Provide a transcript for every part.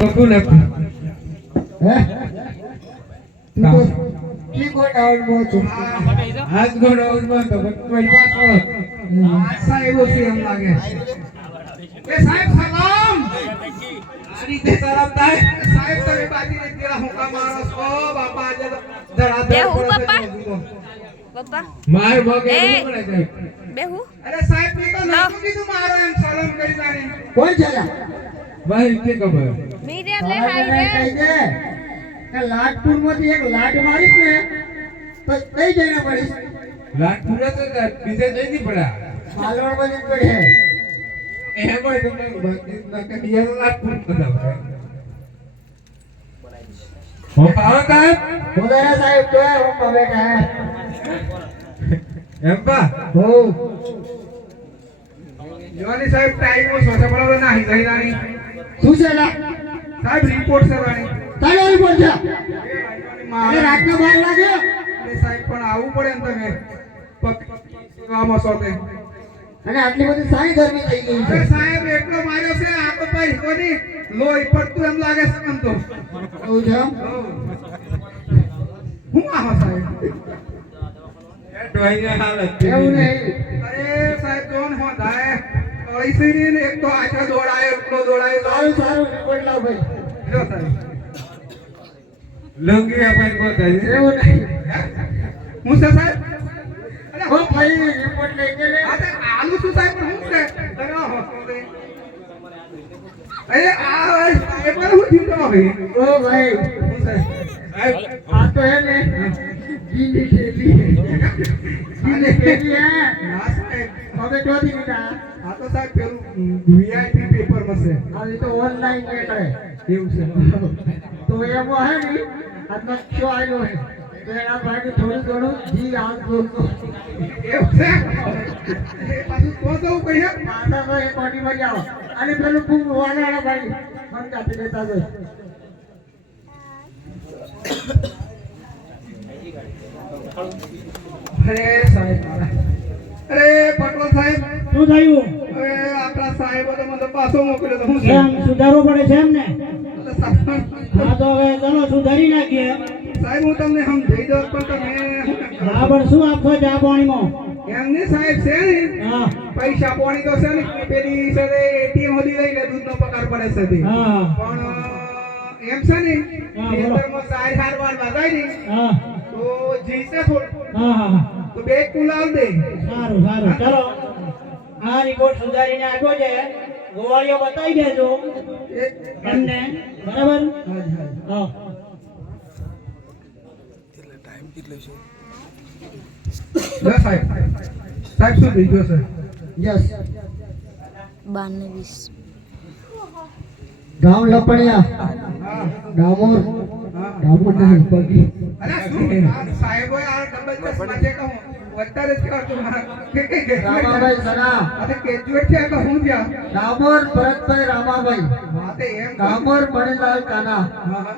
લખ હે? તું તો કી કોઈ ડાઉનમાં છું? હાથ ગોળ આઉટમાં તો કોઈ પાછો સાહેબો છે? એમ લાગે. એ સાહેબ સલામ! આ રીતે સલામ થાય સાહેબ તમે બાજી ને કેળા હુંકા મારો છો? બાપા આજે તો ધડાધડ બેહું કરે બાપા? માર મગે પડે સાહેબ. અરે સાહેબ તો નહોતું કીધું મારો એમ સલામ કરી તારી કોણ છે ભાઈ કે ખબર? મીડિયમ લે તારા હાઈ બેટાને કહી દે કે લાડપુરમાંથી એક લાડ મારીશ ને તો કઈ જઈને પડીશ? લાખ તો બીજે જઈ નહીં પડ્યા. માલવણમાં જ પડે એમાં તમને બાકી ના કે બીજા લાખ પૂરા બધા. પડે. પાવો સાહેબ? બોલાયા સાહેબ તો હું પવે કહે એમ પા હો. જોવાની સાહેબ ટાઈમો સોસે પડો ના હી ગઈ રાણી શું છે લા? સાહેબ રિપોર્ટ છે રાણી તારે રિપોર્ટ અરે રાતનો બાર લાગ્યો સાહેબ પણ આવવું પડે ને તમે. સેવામાં છો તે અને આટલી બધી સારી ગરમી થઈ ગઈ છે. સાહેબ એટલો માર્યો છે આ તો ભાઈ કોની લોહી પડતું એમ લાગે છે મને તો. એવું છે? હું આહો સાહેબ? એવું નહીં. અરે સાહેબ જોન હો અળીસી ને એક તો આચો દોડાયો એટલો દોડાયો. સારું સારું રિપોર્ટ લાવ ભાઈ. જો સાહેબ લુંગી આપણે બોલાય એવું નહીં હું છે સાહેબ અરે હો ભાઈ રિપોર્ટ લઈ કે આ આલુ શું સાહેબ હું છે આવો તો અરે આ સાહેબ હું જીતો ભાઈ ઓ ભાઈ હું આ તો હે ને જીની ખેતી જીની ખેલી હે હવે ચોથી મીઠા આ તો સાહેબ પેલું વીઆઈપી પેપરમાં હવે તો ઓનલાઈન હે એવું છે તો એમાં હે ને આ નકશો આવ્યો હે. તો એના ભાગે થોડું ઘણું જી હાથ જોતો એવું છે? પાછું તો જવું પડે માતા તો એક કોટી માં જાઓ અને પેલું ખૂબ વાળા ભાઈ મન કાપી દેતા જાય અરે સાહેબ અરે પટોળ સાહેબ. શું થયું? હવે આપણા સાહેબો તો મને પાછો મોકલ્યો તો હું કેમ? સુધારવું પડે છે એમ ને હા તો હવે ચલો સુધારી નાખીએ. સાહેબ હું તમને સમજાઈ દઉં પણ તમે હા પણ શું આપશો ચા પાણીમાં? એમ સાહેબ છે ને? હા. પૈસા પાણી તો છે ને પેલી છે એટીએમ સુધી લઈ લે દૂધનો પગાર પડે છે પણ એમ છે ને. ખેતરમાં સાર હાર વાર વાગાય ને તો જીસે થોડું. હા હા હા. તો બે કુલાવ દે. સારું સારું. ચલો. આ રિપોર્ટ સુધારીને આપ્યો છે. ગોવાળીઓ બતાવી દેજો. એમને બરાબર? હાજી, હાજી. હા લે સાહેબ. સાહેબ શું થઈ ગયું છે? યસ. બાર ને વીસ. ગામ લપણિયા. હા. ડામોર નહીં પગી અરે શું? સાહેબો આ ડબલ ચશ્મા જે કહું. કે કે સના ગ્રેજ્યુએટ હું થયા? ડામોર ભરતભાઈ રામાભાઈ. હા તે એમ ડામોર મણિલાલ કાના. હા હા.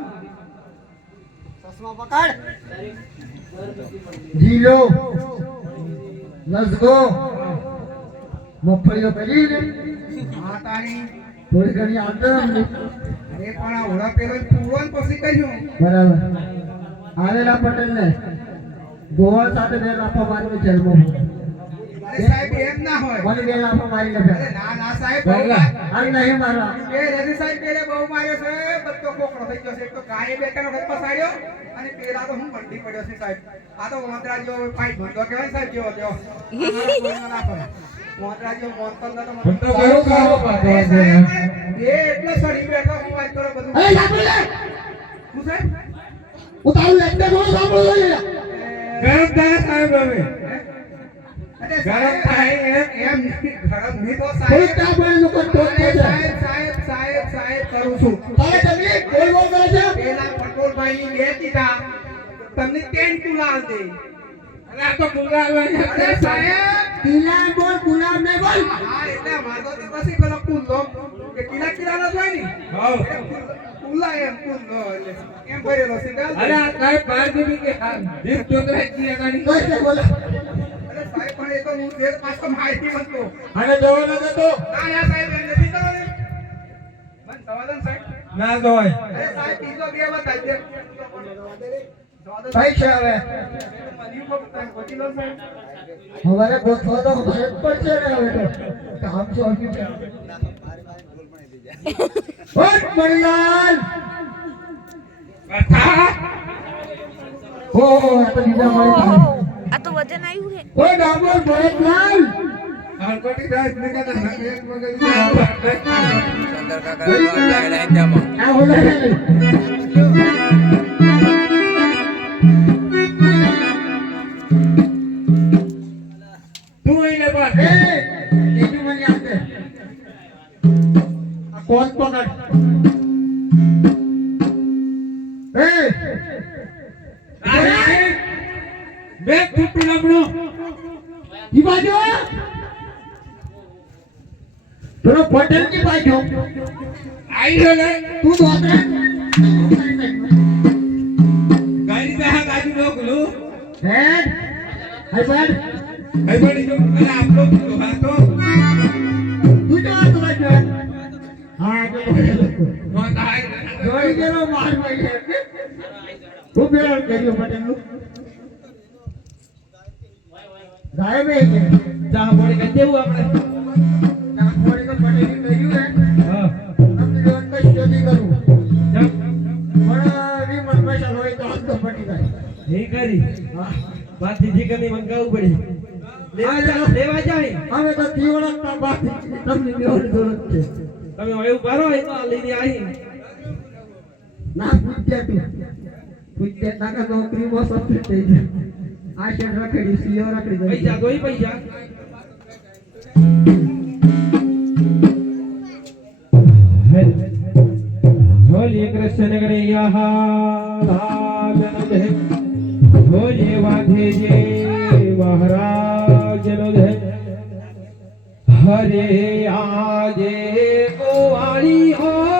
જીલો લસગો. મગફળીઓ કરીને હા તારી. થોડી ઘણી આદર અરે પણ આ ઓળા પેલો પૂરો ને પછી કહ્યું બરાબર. આવેલા પટેલ ને ગોવાળ સાથે બે લાફા મારીને જેલમાં અરે સાહેબ એમ ના હોય. મને બે લાફા મારીને અરે ના ના સાહેબ બહુ નહીં મારવા. એ રેડી સાહેબ પેલે બહુ માર્યો છે બધો કોકડો થઈ ગયો છે. તો ગાયે બે ત્રણ વખત અને પેલા તો હું પડ્યો છે સાહેબ. આ તો જેવો કહેવાય સાહેબ જેવો જેવો પાડો એ એટલે સડી બેઠો વાત કરો બધું. સાંભળી લે. સાહેબ? થોડું સાંભળું. ગરમ થાય સાહેબ હવે. ગરમ થાય એમ એમ ગરમ નહીં. તો સાહેબ. પાણી લોકો ટોક સાહેબ સાહેબ સાહેબ સાહેબ કરું છું. હવે તમને કોઈ બોલ કરે છે? પેલા પટોળભાઈ બે દીધા. તમને ટેન લાલ દે. અરે આ તો બોલાવે સાહેબ તિલા બોલ ગુલાબ નહીં બોલ. હા એટલે મારતો તો પછી પેલો કુલ્લો કે કિલા કિલાનો જ ને? હાઉ. એ એમ કુલ્લો એટલે એમ ભરેલો છે અરે આ સાહેબ બહાર જીવી કે આ જીભ ચોતરાય જ નહીં એકાની. કઈ અરે સાહેબ પણ એ તો હું જે પાછો માહિતી મંતો અને જવાનો જતો. ના ના સાહેબ એમ નથી કરો ને સમાધાન સાહેબ. ના જોવાય. અરે સાહેબ બીજો બે બતાવી કઈ છે હવે હવારે ગોઠવો તો ભરત પડશે ને હવે તો. કામ? છે મણિલાલ! આ તો બીજા આ તો વજન આવ્યું છે ઓ ડામોર ભરતલાલ! હરકોટી દાસ ને કથા એક મગજ આ ઓલે પેલો પટેલની બાજુ આઈ રહ્યો ને તું દોતરે ગાડી દા ગાડી નો ગુલુ? હે હાય બેડ ભાઈ બડી જો અરે આપણો તો હા તો. તું તો બાજુ હા તો નો થાય જોઈ માર ભાઈ હું બેળ કર્યો પટેલનું ગાયબ હે કે ચા કરી દેવું આપણે. નાખવાડી તો પટેલની કર્યું હે. હા. તમને જોન કઈ સ્ટડી કરું. પણ મન પૈસા હોય તો હાથ તો પટી જાય. એ કરી. હા બાથી જીકરની મંગાવવું પડી. લેવા જા જાય તો દીવડકતા બાકી તમને છે. તમે હવે ઊભા રહો એ તો લઈને આવી ના પૂછ્યા તું. પૂછ્યા તાકા નોકરીમાં સફળ થઈ જાય આ શેઠ રખડી સીઓ રખડી પૈસા જાય. પૈસા. હોલી કૃષ્ણ કરૈયા લાલન જય હોલી વાધે જે મહારાજ નો જય હરે આજે ગોવાળી હો.